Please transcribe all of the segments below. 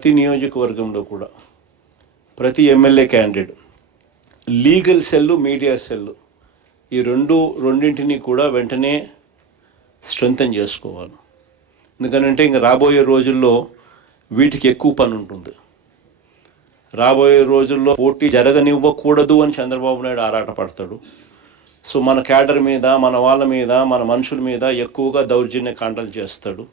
ప్రతి నియోజకవర్గంలో కూడా ప్రతి MLA candidate legal cell, media cell ఈ రెండింటిని కూడా వెంటనే స్ట్రెంగ్తన్ చేసుకోవాలి. ఎందుకంటే ఇంకా రాబోయే రోజుల్లో వీటికి ఎక్కువ పని ఉంటుంది. రాబోయే రోజుల్లో పోటీ జరగనివ్వకూడదు అని చంద్రబాబు నాయుడు ఆరాటపడతాడు. సో మన క్యాడర్ మీద, మన వాళ్ళ మీద, మన మనుషుల మీద ఎక్కువగా దౌర్జన్య కాండలు చేస్తాడు.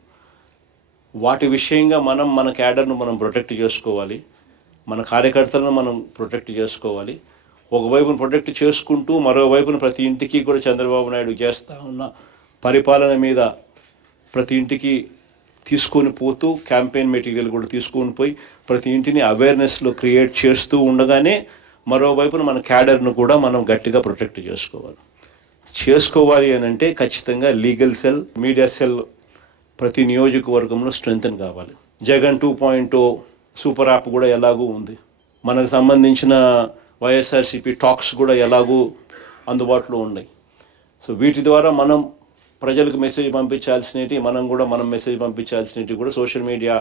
వాటి విషయంగా మన క్యాడర్ను మనం ప్రొటెక్ట్ చేసుకోవాలి, మన కార్యకర్తలను మనం ప్రొటెక్ట్ చేసుకోవాలి. ఒకవైపున ప్రొటెక్ట్ చేసుకుంటూ మరోవైపున ప్రతి ఇంటికి కూడా చంద్రబాబు నాయుడు చేస్తూ ఉన్న పరిపాలన మీద ప్రతి ఇంటికి తీసుకొని పోతూ క్యాంపెయిన్ మెటీరియల్ కూడా తీసుకొని పోయి ప్రతి ఇంటిని అవేర్నెస్లో క్రియేట్ చేస్తూ ఉండగానే మరోవైపున మన క్యాడర్ను కూడా మనం గట్టిగా ప్రొటెక్ట్ చేసుకోవాలి అని అంటే ఖచ్చితంగా లీగల్ సెల్, మీడియా సెల్ ప్రతి నియోజకవర్గంలో స్ట్రెంగ్తన్ కావాలి. జగన్ 2.0 సూపర్ యాప్ కూడా ఎలాగూ ఉంది. మనకు సంబంధించిన వైఎస్ఆర్సీపీ టాక్స్ కూడా ఎలాగూ అందుబాటులో ఉన్నాయి. సో వీటి ద్వారా మనం ప్రజలకు మెసేజ్ పంపించాల్సినవి, మనం మెసేజ్ పంపించాల్సినవి కూడా సోషల్ మీడియా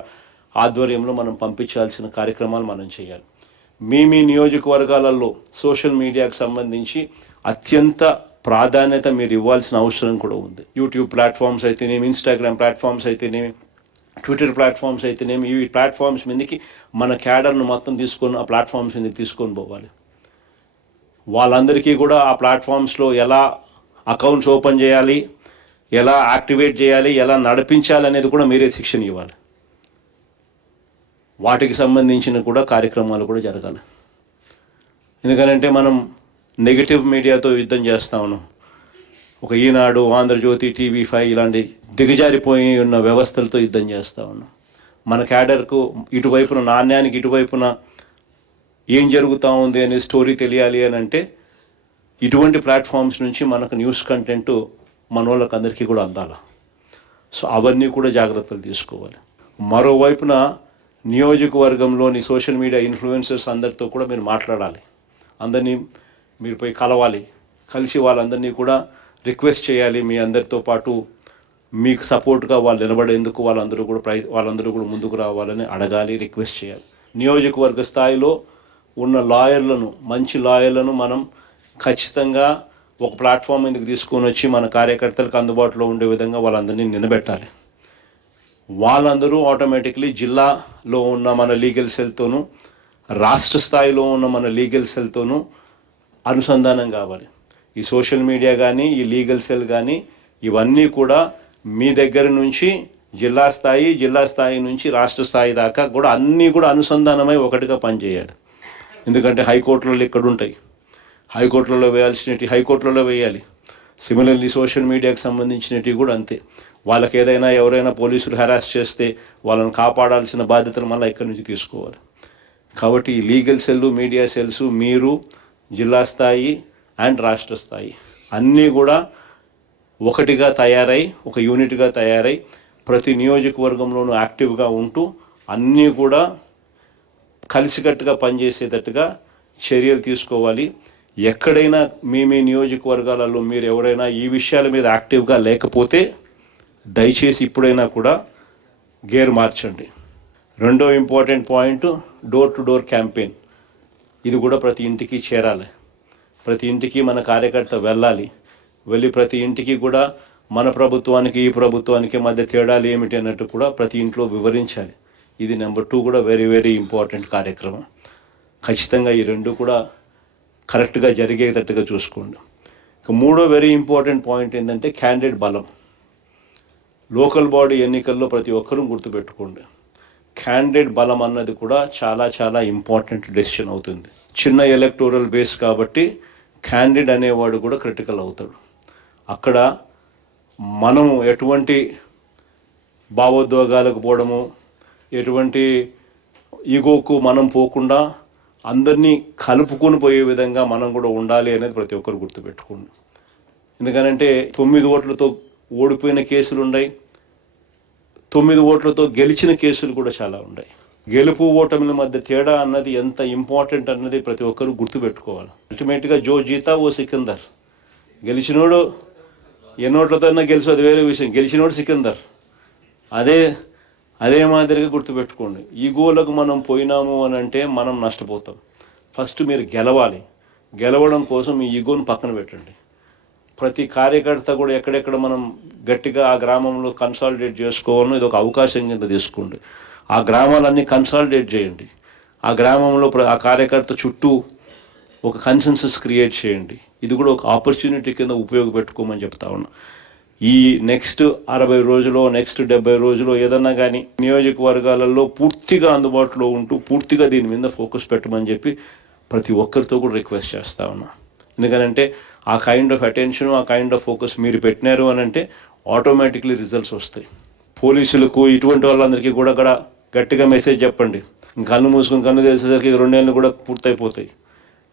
ఆధ్వర్యంలో మనం పంపించాల్సిన కార్యక్రమాలు మనం చేయాలి. మీ నియోజకవర్గాలలో సోషల్ మీడియాకు సంబంధించి అత్యంత ప్రాధాన్యత మీరు ఇవ్వాల్సిన అవసరం కూడా ఉంది. యూట్యూబ్ ప్లాట్ఫామ్స్ అయితేనేమి, ఇన్స్టాగ్రామ్ ప్లాట్ఫామ్స్ అయితేనేమి, ట్విట్టర్ ప్లాట్ఫామ్స్ అయితేనేమి, ఈ ప్లాట్ఫామ్స్ మీదకి మన క్యాడర్ను మొత్తం తీసుకొని ఆ ప్లాట్ఫామ్స్ మీదకి తీసుకొని పోవాలి. వాళ్ళందరికీ కూడా ఆ ప్లాట్ఫామ్స్లో ఎలా అకౌంట్స్ ఓపెన్ చేయాలి, ఎలా యాక్టివేట్ చేయాలి, ఎలా నడిపించాలి అనేది కూడా మీరే శిక్షణ ఇవ్వాలి. వాటికి సంబంధించిన కూడా కార్యక్రమాలు కూడా జరగాలి. ఎందుకంటే మనం నెగిటివ్ మీడియాతో యుద్ధం చేస్తూ ఉన్నాం. ఒక ఈనాడు, ఆంధ్రజ్యోతి, TV5 ఇలాంటి దిగజారిపోయి ఉన్న వ్యవస్థలతో యుద్ధం చేస్తూ ఉన్నాం. మన క్యాడర్కు ఇటువైపున నాణ్యానికి ఇటువైపున ఏం జరుగుతూ ఉంది అనే స్టోరీ తెలియాలి అని అంటే ఇటువంటి ప్లాట్ఫామ్స్ నుంచి మనకు న్యూస్ కంటెంట్ మన వాళ్ళకి అందరికీ కూడా అందాలి. సో అవన్నీ కూడా జాగ్రత్తలు తీసుకోవాలి. మరోవైపున నియోజకవర్గంలోని సోషల్ మీడియా ఇన్ఫ్లుయెన్సర్స్ అందరితో కూడా మీరు మాట్లాడాలి. అందరినీ మీరు పోయి కలవాలి. కలిసి వాళ్ళందరినీ కూడా రిక్వెస్ట్ చేయాలి. మీ అందరితో పాటు మీకు సపోర్ట్గా వాళ్ళు నిలబడేందుకు వాళ్ళందరూ కూడా ముందుకు రావాలని అడగాలి, రిక్వెస్ట్ చేయాలి. నియోజకవర్గ స్థాయిలో ఉన్న మంచి లాయర్లను మనం ఖచ్చితంగా ఒక ప్లాట్ఫామ్ మీదకి తీసుకొని వచ్చి మన కార్యకర్తలకు అందుబాటులో ఉండే విధంగా వాళ్ళందరినీ నిలబెట్టాలి. వాళ్ళందరూ ఆటోమేటిక్లీ జిల్లాలో ఉన్న మన లీగల్ సెల్తోనూ, రాష్ట్ర స్థాయిలో ఉన్న మన లీగల్ సెల్తోనూ అనుసంధానం కావాలి. ఈ సోషల్ మీడియా కానీ, ఈ లీగల్ సెల్ కానీ ఇవన్నీ కూడా మీ దగ్గర నుంచి జిల్లా స్థాయి నుంచి రాష్ట్ర స్థాయి దాకా కూడా అన్నీ కూడా అనుసంధానమై ఒకటిగా పనిచేయాలి. ఎందుకంటే హైకోర్టులలో ఇక్కడ ఉంటాయి, హైకోర్టులలో వేయాల్సినవి హైకోర్టులలో వేయాలి. సిమిలర్లీ సోషల్ మీడియాకి సంబంధించినవి కూడా అంతే. వాళ్ళకి ఎవరైనా పోలీసులు హెరాస్ చేస్తే వాళ్ళని కాపాడాల్సిన బాధ్యతలు మళ్ళీ ఇక్కడి నుంచి తీసుకోవాలి. కాబట్టి ఈ లీగల్ సెల్, మీడియా సెల్స్ మీరు జిల్లా స్థాయి అండ్ రాష్ట్ర స్థాయి అన్నీ కూడా ఒకటిగా తయారై, ఒక యూనిట్గా తయారై ప్రతి నియోజకవర్గంలోనూ యాక్టివ్గా ఉంటూ అన్నీ కూడా కలిసికట్టుగా పనిచేసేటట్టుగా చర్యలు తీసుకోవాలి. ఎక్కడైనా మీ నియోజకవర్గాలలో మీరు ఎవరైనా ఈ విషయాల మీద యాక్టివ్గా లేకపోతే దయచేసి ఇప్పుడైనా కూడా గేర్ మార్చండి. రెండో important point door to door campaign. ఇది కూడా ప్రతి ఇంటికి చేరాలి. ప్రతి ఇంటికి మన కార్యకర్త వెళ్ళి ప్రతి ఇంటికి కూడా మన ప్రభుత్వానికి ఈ ప్రభుత్వానికి మధ్య తేడాలు ఏమిటి అన్నట్టు కూడా ప్రతి ఇంట్లో వివరించాలి. ఇది నెంబర్ 2 కూడా వెరీ వెరీ ఇంపార్టెంట్ కార్యక్రమం. ఖచ్చితంగా ఈ రెండు కూడా కరెక్ట్గా జరిగేటట్టుగా చూసుకోండి. ఇక మూడో వెరీ ఇంపార్టెంట్ పాయింట్ ఏంటంటే క్యాండిడేట్ బలం. లోకల్ బాడీ ఎన్నికల్లో ప్రతి ఒక్కరూ గుర్తుపెట్టుకోండి, క్యాండిడేట్ బలం అన్నది కూడా చాలా చాలా ఇంపార్టెంట్ డెసిషన్ అవుతుంది. చిన్న ఎలక్టోరల్ బేస్ కాబట్టి క్యాండిడేట్ అనేవాడు కూడా క్రిటికల్ అవుతాడు. అక్కడ మనం ఎటువంటి భావోద్వేగాలకు పోవడము, ఎటువంటి ఈగోకు మనం పోకుండా అందరినీ కలుపుకొని పోయే విధంగా మనం కూడా ఉండాలి అనేది ప్రతి ఒక్కరు గుర్తుపెట్టుకోండి. ఎందుకనంటే 9 ఓట్లతో ఓడిపోయిన కేసులు ఉన్నాయి, 9 ఓట్లతో గెలిచిన కేసులు కూడా చాలా ఉన్నాయి. గెలుపు ఓటమిల మధ్య తేడా అన్నది ఎంత ఇంపార్టెంట్ అన్నది ప్రతి ఒక్కరు గుర్తుపెట్టుకోవాలి. అల్టిమేట్గా జో జీతా ఓ సికిందర్. గెలిచినోడు ఎన్నోట్లతో గెలుసు అది వేరే విషయం, గెలిచినోడు సికిందర్. అదే అదే మాదిరిగా గుర్తుపెట్టుకోండి, ఈగోలకు మనం పోయినాము అని అంటే మనం నష్టపోతాం. ఫస్ట్ మీరు గెలవాలి. గెలవడం కోసం ఈ ఈగోను పక్కన పెట్టండి. ప్రతి కార్యకర్త కూడా ఎక్కడెక్కడ మనం గట్టిగా ఆ గ్రామంలో కన్సాలిడేట్ చేసుకోవాలో ఇది ఒక అవకాశం కింద తీసుకోండి. ఆ గ్రామాలన్నీ కన్సాలిడేట్ చేయండి. ఆ గ్రామంలో ఆ కార్యకర్త చుట్టూ ఒక కన్సెన్సస్ క్రియేట్ చేయండి. ఇది కూడా ఒక ఆపర్చునిటీ కింద ఉపయోగపెట్టుకోమని చెప్తా ఉన్నా. ఈ నెక్స్ట్ 60 రోజులు, నెక్స్ట్ 70 రోజులు ఏదన్నా కానీ నియోజకవర్గాలలో పూర్తిగా అందుబాటులో ఉంటూ పూర్తిగా దీని మీద ఫోకస్ పెట్టమని చెప్పి ప్రతి ఒక్కరితో కూడా రిక్వెస్ట్ చేస్తా ఉన్నా. ఎందుకనంటే ఆ కైండ్ ఆఫ్ అటెన్షన్, ఆ కైండ్ ఆఫ్ ఫోకస్ మీరు పెట్టినారు అని అంటే ఆటోమేటిక్లీ రిజల్ట్స్ వస్తాయి. పోలీసులకు ఇటువంటి వాళ్ళందరికీ కూడా గట్టిగా మెసేజ్ చెప్పండి. కన్ను మూసుకుని కన్ను తెలిసేసరికి 2 ఏళ్ళు కూడా పూర్తయిపోతాయి.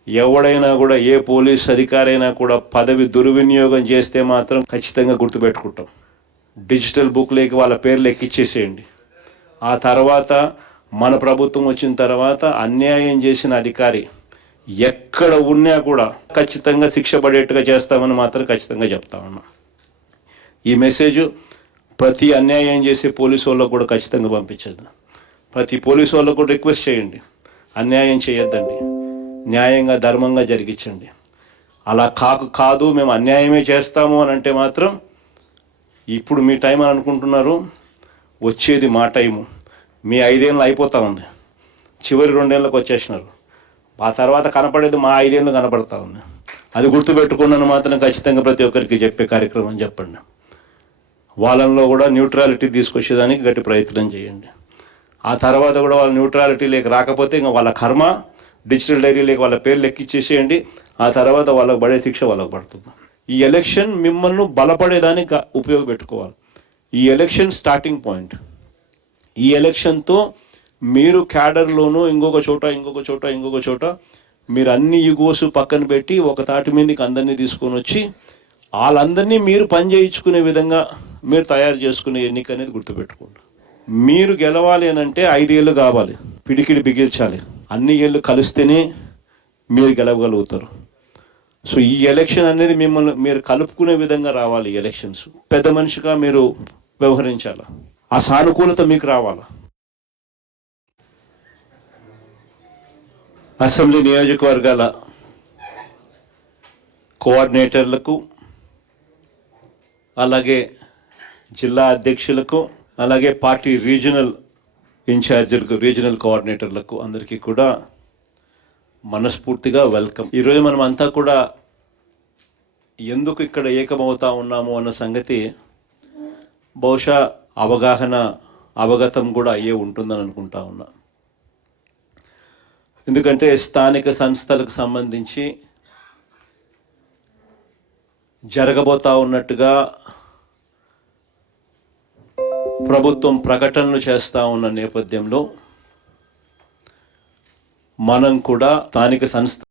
ఎవడైనా కూడా, ఏ పోలీస్ అధికారైనా కూడా పదవి దుర్వినియోగం చేస్తే మాత్రం ఖచ్చితంగా గుర్తుపెట్టుకుంటాం. డిజిటల్ బుక్లోకి వాళ్ళ పేర్లు ఎక్కిచ్చేసేయండి. ఆ తర్వాత మన ప్రభుత్వం వచ్చిన తర్వాత అన్యాయం చేసిన అధికారి ఎక్కడ ఉన్నా కూడా ఖచ్చితంగా శిక్ష పడేట్టుగా చేస్తామని మాత్రం ఖచ్చితంగా చెప్తా ఉన్నా. ఈ మెసేజ్ ప్రతి అన్యాయం చేసే పోలీసు వాళ్ళకు కూడా ఖచ్చితంగా పంపించద్దు. ప్రతి పోలీసు వాళ్ళకు కూడా రిక్వెస్ట్ చేయండి, అన్యాయం చేయొద్దండి, న్యాయంగా ధర్మంగా జరిగించండి. అలా కాదు మేము అన్యాయమే చేస్తాము అని అంటే మాత్రం ఇప్పుడు మీ టైం అని అనుకుంటున్నారు, వచ్చేది మా టైము. మీ 5 ఏళ్ళు అయిపోతూ ఉంది, చివరి 2 ఏళ్ళకి వచ్చేసినారు. ఆ తర్వాత కనపడేది మా 5 ఏళ్ళు కనపడతా ఉంది. అది గుర్తుపెట్టుకున్నాను మాత్రం ఖచ్చితంగా ప్రతి ఒక్కరికి చెప్పే కార్యక్రమం చెప్పండి. వాళ్ళల్లో కూడా న్యూట్రాలిటీ తీసుకొచ్చేదానికి గట్టి ప్రయత్నం చేయండి. ఆ తర్వాత కూడా వాళ్ళ న్యూట్రాలిటీ లేక రాకపోతే ఇంకా వాళ్ళ కర్మ, డిజిటల్ డైరీలోకి వాళ్ళ పేర్లు ఎక్కిచ్చేసేయండి. ఆ తర్వాత వాళ్ళకు పడే శిక్ష వాళ్ళకు పడుతుంది. ఈ ఎలక్షన్ మిమ్మల్ని బలపడేదానికి ఉపయోగపెట్టుకోవాలి. ఈ ఎలక్షన్ స్టార్టింగ్ పాయింట్. ఈ ఎలక్షన్తో మీరు క్యాడర్లోనూ ఇంకొక చోట మీరు అన్ని యుగోసు పక్కన పెట్టి ఒక తాటి మీదకి అందరినీ తీసుకొని వచ్చి వాళ్ళందరినీ మీరు పని చేయించుకునే విధంగా మీరు తయారు చేసుకునే ఎన్నిక అనేది గుర్తుపెట్టుకోండి. మీరు గెలవాలి అని అంటే 5 ఏళ్ళు కావాలి, పిడికిడి బిగించాలి. అన్ని ఏళ్ళు కలిస్తేనే మీరు గెలవగలుగుతారు. సో ఈ ఎలక్షన్ అనేది మిమ్మల్ని మీరు కలుపుకునే విధంగా రావాలి. ఈ ఎలక్షన్స్ పెద్ద మనిషిగా మీరు వ్యవహరించాలి. ఆ సానుకూలత మీకు రావాలి. అసెంబ్లీ నియోజకవర్గాల కోఆర్డినేటర్లకు, అలాగే జిల్లా అధ్యక్షులకు, అలాగే పార్టీ రీజనల్ ఇన్ఛార్జీలకు, రీజనల్ కోఆర్డినేటర్లకు అందరికీ కూడా మనస్ఫూర్తిగా వెల్కమ్. ఈరోజు మనం అంతా కూడా ఎందుకు ఇక్కడ ఏకమవుతా ఉన్నాము అన్న సంగతి బహుశా అవగతం కూడా అయ్యే ఉంటుందని అనుకుంటా ఉన్నా. ఎందుకంటే స్థానిక సంస్థలకు సంబంధించి జరగబోతా ఉన్నట్టుగా ప్రభుత్వం ప్రకటనలు చేస్తూ ఉన్న నేపథ్యంలో మనం కూడా స్థానిక సంస్థ